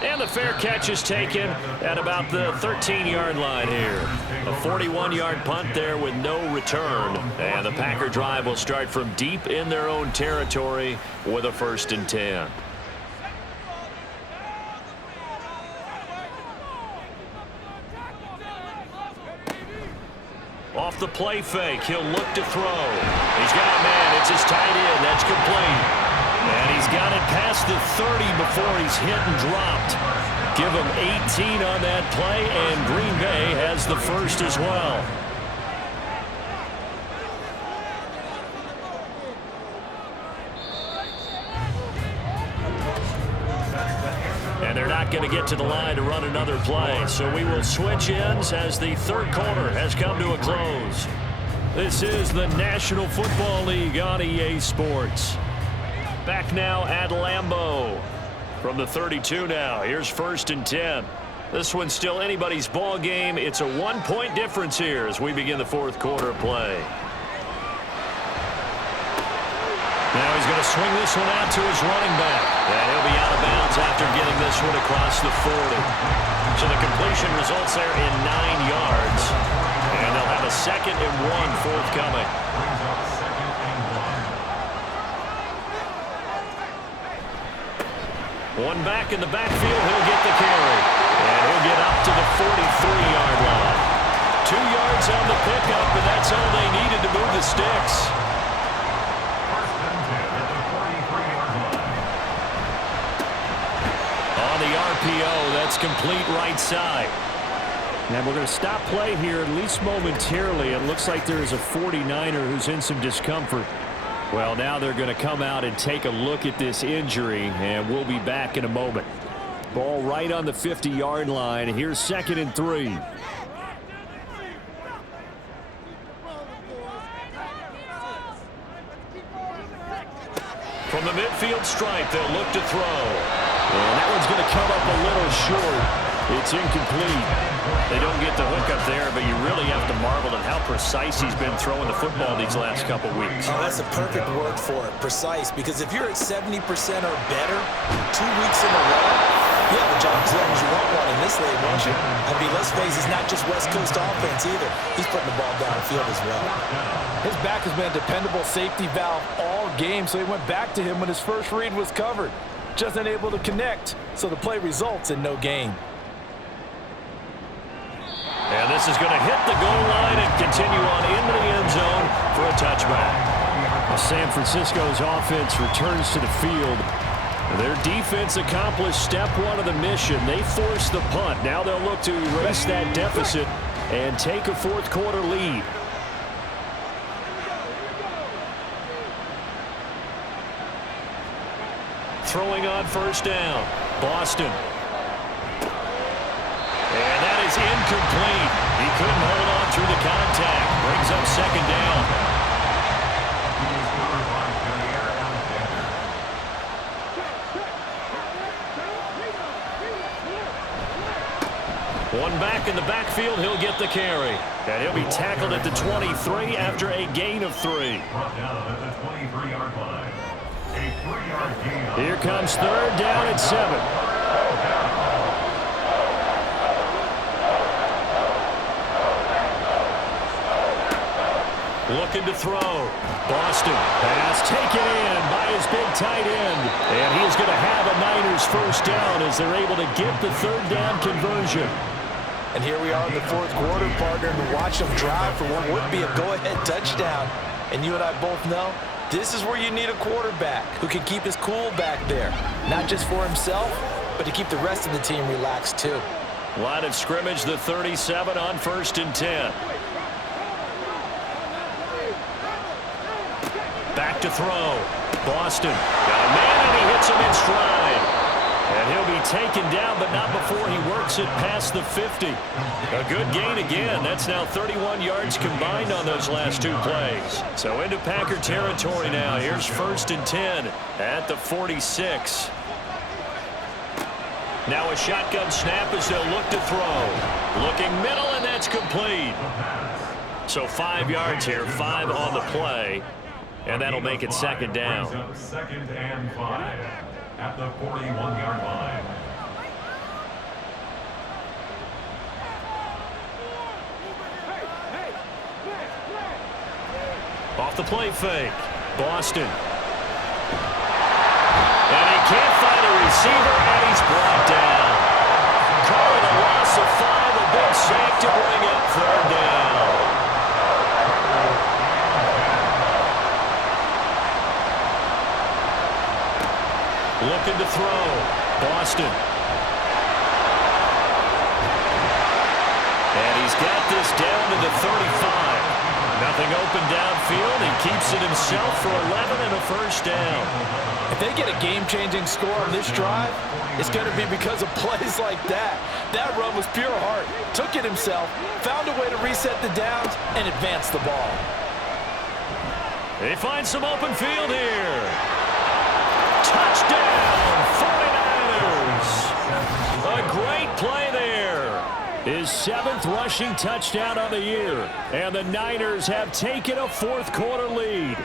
And the fair catch is taken at about the 13-yard line here. A 41-yard punt there with no return. And the Packer drive will start from deep in their own territory with a 1st and 10. Off the play fake, he'll look to throw. He's got a man, it's his tight end, that's complete. And he's got it past the 30 before he's hit and dropped. Give him 18 on that play, and Green Bay has the first as well. And they're not going to get to the line to run another play. So we will switch ends as the third quarter has come to a close. This is the National Football League on EA Sports. Back now at Lambeau. From the 32 now, here's 1st and 10. This one's still anybody's ball game. It's a 1-point difference here as we begin the 4th quarter of play. Now he's going to swing this one out to his running back. And he'll be out of bounds after getting this one across the 40. So the completion results there in 9 yards. And they'll have a 2nd and 1 forthcoming. One back in the backfield, he'll get the carry. And he'll get up to the 43-yard line. 2 yards on the pickup, and that's all they needed to move the sticks. On the RPO, that's complete right side. Now we're going to stop play here, at least momentarily. It looks like there is a 49er who's in some discomfort. Well, now they're going to come out and take a look at this injury, and we'll be back in a moment. Ball right on the 50-yard line. Here's 2nd and 3. From the midfield stripe, they'll look to throw. And that one's going to come up a little short. It's incomplete. They don't get the hook up there, but you really have to marvel at how precise he's been throwing the football these last couple weeks. Oh, that's a perfect word for it, precise, because if you're at 70% or better 2 weeks in a row, yeah, the job as long as you want one in this league, won't you? I mean, let's face it, it's not just West Coast offense either. He's putting the ball downfield as well. His back has been a dependable safety valve all game, so he went back to him when his first read was covered. just unable to connect, so the play results in no gain. And this is going to hit the goal line and continue on into the end zone for a touchback. San Francisco's offense returns to the field. Their defense accomplished step one of the mission. They forced the punt. Now they'll look to erase that deficit and take a fourth quarter lead. Throwing on first down, Boston. And that is incomplete. He couldn't hold on through the contact. Brings up second down. One back in the backfield, he'll get the carry. And he'll be tackled at the 23 after a gain of 3. Brought down at the 23-yard line. A 3-yard gain. Here comes third down and 7. Looking to throw. Boston. Pass taken in by his big tight end. And he is going to have a Niners first down as they're able to get the third down conversion. And here we are in the fourth quarter, partner, and watch them drive for what would be a go-ahead touchdown. And you and I both know this is where you need a quarterback who can keep his cool back there. Not just for himself, but to keep the rest of the team relaxed too. Line of scrimmage, the 37 on 1st and 10. Back to throw. Boston. Got a man and he hits him in stride. And he'll be taken down, but not before he works it past the 50. A good gain again. That's now 31 yards combined on those last 2 plays. So into Packer territory now. Here's 1st and 10 at the 46. Now a shotgun snap as they'll look to throw. Looking middle, and that's complete. So 5 yards here, 5 on the play. And that'll make it second down. Second and 5 at the 41-yard line. Off the play fake. Boston. And he can't find a receiver, and he's brought down. Call it a loss of 5, a big sack to bring up third down. Looking to throw. Boston. And he's got this down to the 35. Nothing open downfield. He keeps it himself for 11 and a first down. If they get a game-changing score on this drive, it's going to be because of plays like that. That run was pure heart. Took it himself, found a way to reset the downs, and advance the ball. They find some open field here. Touchdown, 49ers. A great play there. His 7th rushing touchdown on the year. And the Niners have taken a fourth quarter lead.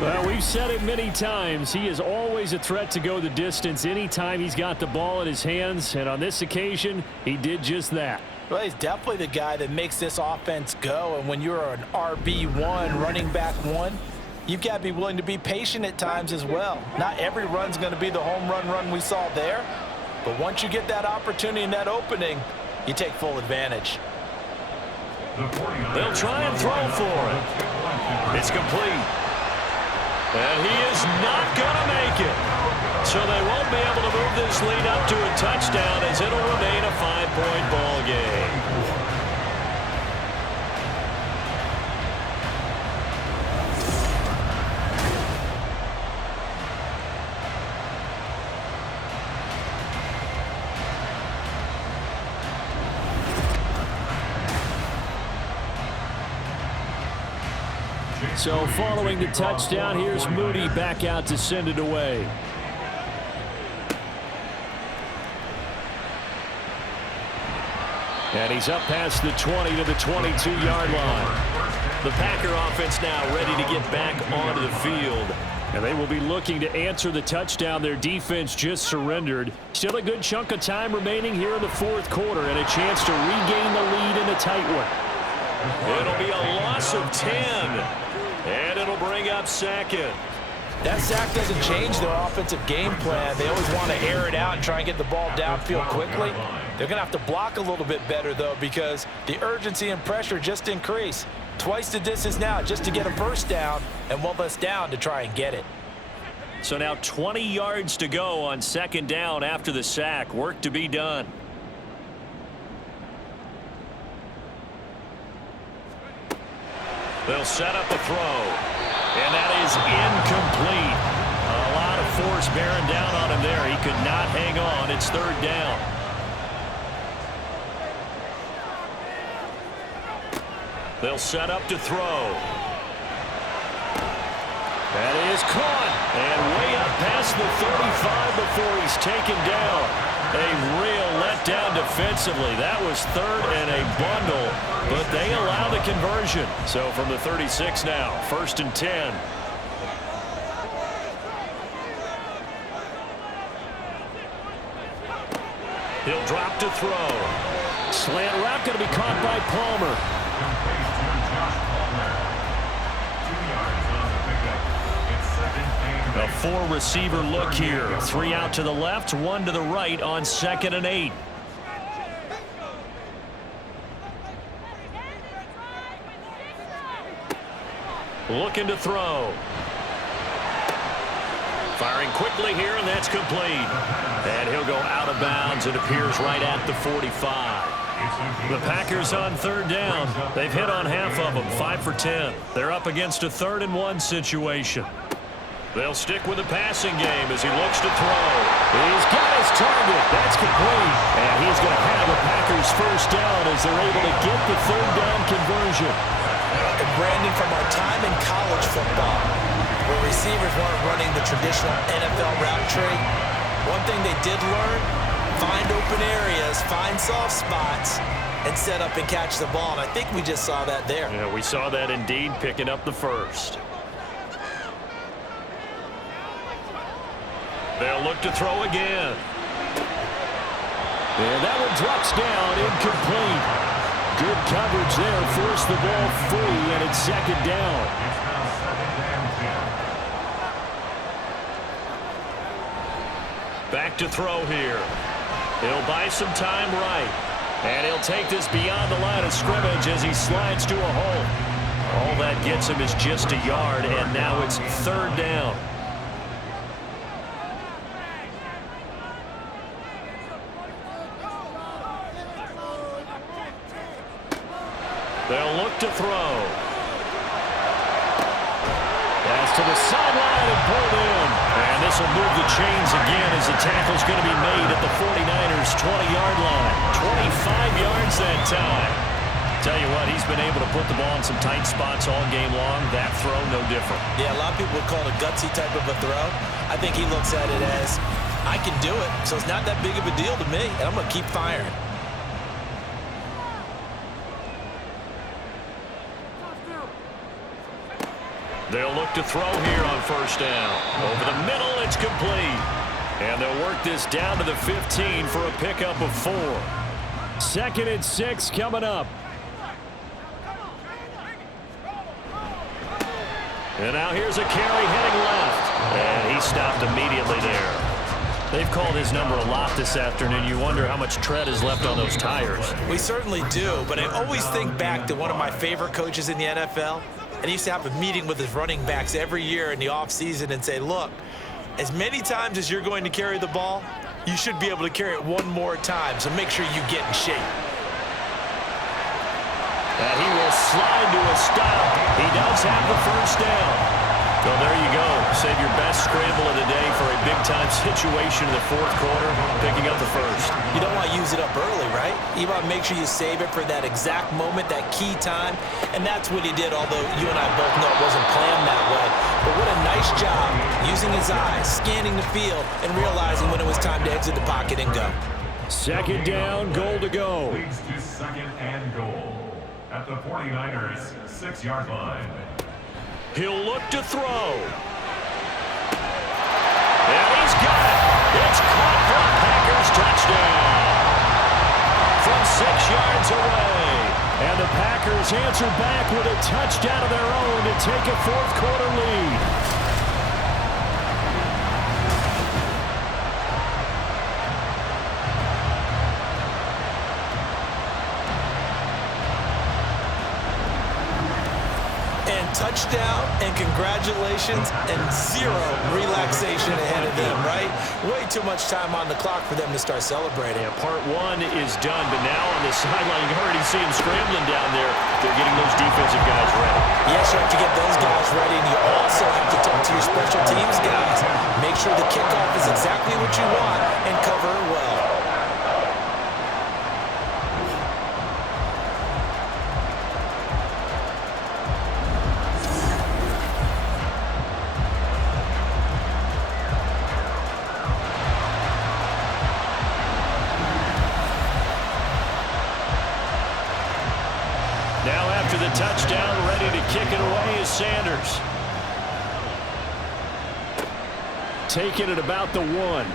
Well, we've said it many times. He is always a threat to go the distance anytime he's got the ball in his hands. And on this occasion, he did just that. Well, he's definitely the guy that makes this offense go. And when you're an RB1, running back 1, you've got to be willing to be patient at times as well. Not every run's going to be the home run we saw there. But once you get that opportunity and that opening, you take full advantage. They'll try and throw for it. It's complete. And he is not going to make it. So they won't be able to move this lead up to a touchdown as it'll remain a 5-point ball game. So following the touchdown, here's Moody back out to send it away. And he's up past the 20 to the 22-yard line. The Packer offense now ready to get back onto the field. And they will be looking to answer the touchdown their defense just surrendered. Still a good chunk of time remaining here in the fourth quarter and a chance to regain the lead in a tight one. It'll be a loss of 10. And it'll bring up second. That sack doesn't change their offensive game plan. They always want to air it out and try and get the ball downfield quickly. They're going to have to block a little bit better, though, because the urgency and pressure just increase. Twice the distance now just to get a first down, and one less down to try and get it. So now 20 yards to go on second down after the sack. Work to be done. They'll set up the throw. And that is incomplete. A lot of force bearing down on him there. He could not hang on. It's third down. They'll set up to throw. That is caught. And way up past the 35 before he's taken down. A real letdown defensively. That was third and a bundle, but they allow the conversion. So from the 36 now, 1st and 10. He'll drop to throw. Slant route going to be caught by Palmer. A 4-receiver look here. 3 out to the left, 1 to the right on 2nd and 8. Looking to throw. Firing quickly here, and that's complete. And he'll go out of bounds. It appears right at the 45. The Packers on third down. They've hit on half of them, 5 for 10. They're up against a 3rd and 1 situation. They'll stick with the passing game as he looks to throw. He's got his target. That's complete. And he's going to have the Packers first down as they're able to get the third down conversion. And Brandon, from our time in college football, where receivers weren't running the traditional NFL route tree, one thing they did learn, find open areas, find soft spots, and set up and catch the ball. And I think we just saw that there. Yeah, we saw that indeed, picking up the first. They'll look to throw again. And that one drops down, incomplete. Good coverage there, forced the ball free, and it's 2nd down. Back to throw here. He'll buy some time right. And he'll take this beyond the line of scrimmage as he slides to a hole. All that gets him is just a yard, and now it's 3rd down. They'll look to throw. Pass to the sideline and pulled in. And this will move the chains again as the tackle's going to be made at the 49ers' 20-yard line. 25 yards that time. Tell you what, he's been able to put the ball in some tight spots all game long. That throw, no different. Yeah, a lot of people would call it a gutsy type of a throw. I think he looks at it as, I can do it, so it's not that big of a deal to me, and I'm going to keep firing. They'll look to throw here on first down. Over the middle, it's complete. And they'll work this down to the 15 for a pickup of 4. 2nd and 6 coming up. And now here's a carry heading left. And he stopped immediately there. They've called his number a lot this afternoon. You wonder how much tread is left on those tires. We certainly do, but I always think back to one of my favorite coaches in the NFL. And he used to have a meeting with his running backs every year in the offseason and say, look, as many times as you're going to carry the ball, you should be able to carry it one more time, so make sure you get in shape. And he will slide to a stop. He does have the first down. So there you go. Save your best scramble of the day for a big-time situation in the 4th quarter, picking up the first. You don't want to use it up early, right? You want to make sure you save it for that exact moment, that key time, and that's what he did, although you and I both know it wasn't planned that way. But what a nice job using his eyes, scanning the field, and realizing when it was time to exit the pocket and go. 2nd down, goal to go. Leads to 2nd and goal at the 49ers' 6-yard line. He'll look to throw. And he's got it. It's caught for a Packers touchdown. From 6 yards away. And the Packers answer back with a touchdown of their own to take a 4th quarter lead. touchdown and congratulations and zero relaxation ahead of them, right? Way too much time on the clock for them to start celebrating. Yeah, part one is done, but now on the sideline, you can already see them scrambling down there. They're getting those defensive guys ready. Yes, you have to get those guys ready, and you also have to talk to your special teams guys. Make sure the kickoff is exactly what you want and cover it well. Now after the touchdown, ready to kick it away is Sanders. Taking it about the 1.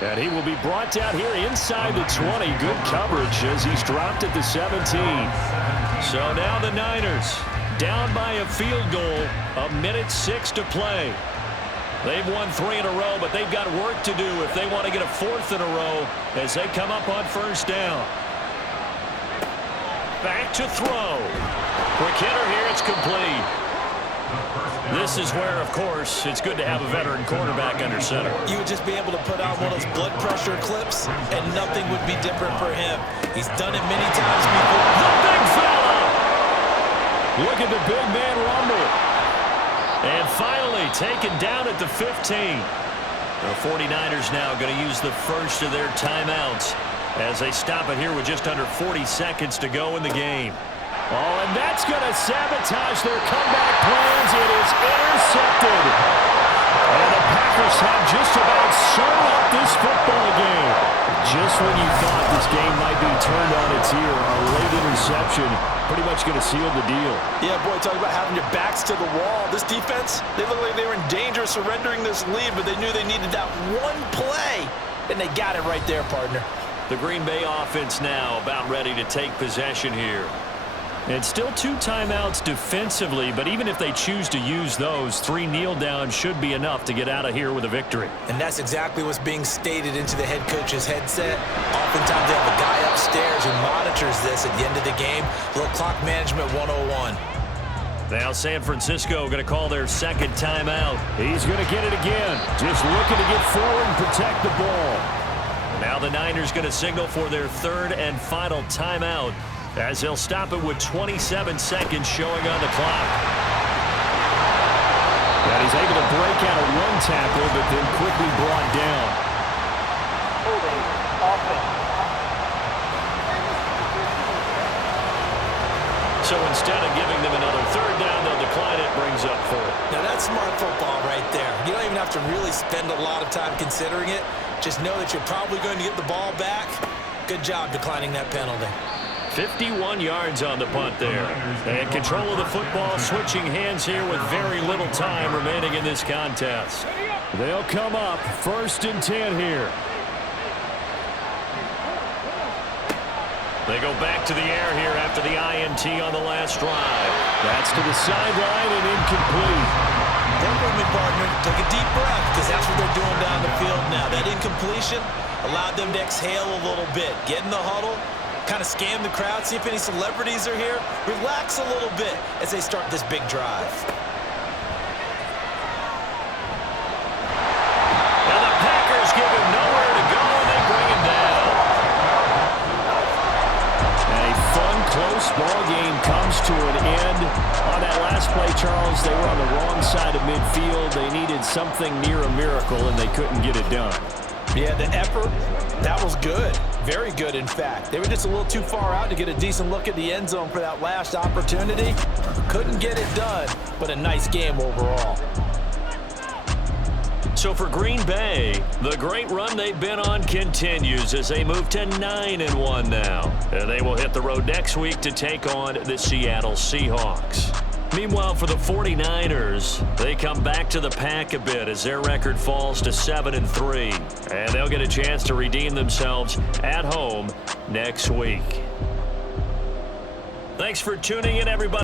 And he will be brought down here inside the 20. Good coverage as he's dropped at the 17. So now the Niners down by a field goal. 1:06 to play. They've won 3 in a row, but they've got work to do if they want to get a 4th in a row as they come up on first down. Back to throw. Quick hitter here. It's complete. This is where, of course, it's good to have a veteran quarterback under center. You would just be able to put out one of those blood pressure clips, and nothing would be different for him. He's done it many times before. The big fella! Look at the big man rumble. And finally taken down at the 15. The 49ers now going to use the first of their timeouts as they stop it here with just under 40 seconds to go in the game. Oh, and that's going to sabotage their comeback plans. It is intercepted. And the Packers have just about sewn up this football game. Just when you thought this game might be turned on its ear, a late interception pretty much going to seal the deal. Yeah, boy, talk about having your backs to the wall. This defense, they look like they were in danger of surrendering this lead, but they knew they needed that one play, and they got it right there, partner. The Green Bay offense now about ready to take possession here. And still 2 timeouts defensively, but even if they choose to use those, 3 kneel downs should be enough to get out of here with a victory. And that's exactly what's being stated into the head coach's headset. Oftentimes they have a guy upstairs who monitors this at the end of the game. A little clock management 101. Now San Francisco going to call their second timeout. He's going to get it again. Just looking to get forward and protect the ball. Now the Niners going to signal for their 3rd and final timeout, as they'll stop it with 27 seconds showing on the clock. And he's able to break out a 1 tackle, but then quickly brought down. Holding offense. So instead of giving them another 3rd down, they'll decline it, brings up 4th. Now that's smart football right there. You don't even have to really spend a lot of time considering it. Just know that you're probably going to get the ball back. Good job declining that penalty. 51 yards on the punt there. And control of the football, switching hands here with very little time remaining in this contest. They'll come up 1st and 10 here. They go back to the air here after the INT on the last drive. That's to the sideline and incomplete. Work with me, partner. Take a deep breath, because that's what they're doing down the field now. That incompletion allowed them to exhale a little bit. Get in the huddle, kind of scan the crowd, see if any celebrities are here. Relax a little bit as they start this big drive. Now the Packers give him nowhere to go, and they bring him down. A fun, close ball game comes to an end. On that last play, Charles, they were on the wrong side of midfield. They needed something near a miracle, and they couldn't get it done. Yeah, the effort, that was good. Very good, in fact. They were just a little too far out to get a decent look at the end zone for that last opportunity. Couldn't get it done, but a nice game overall. So for Green Bay, the great run they've been on continues as they move to 9-1 now. And they will hit the road next week to take on the Seattle Seahawks. Meanwhile, for the 49ers, they come back to the pack a bit as their record falls to 7-3. And they'll get a chance to redeem themselves at home next week. Thanks for tuning in, everybody.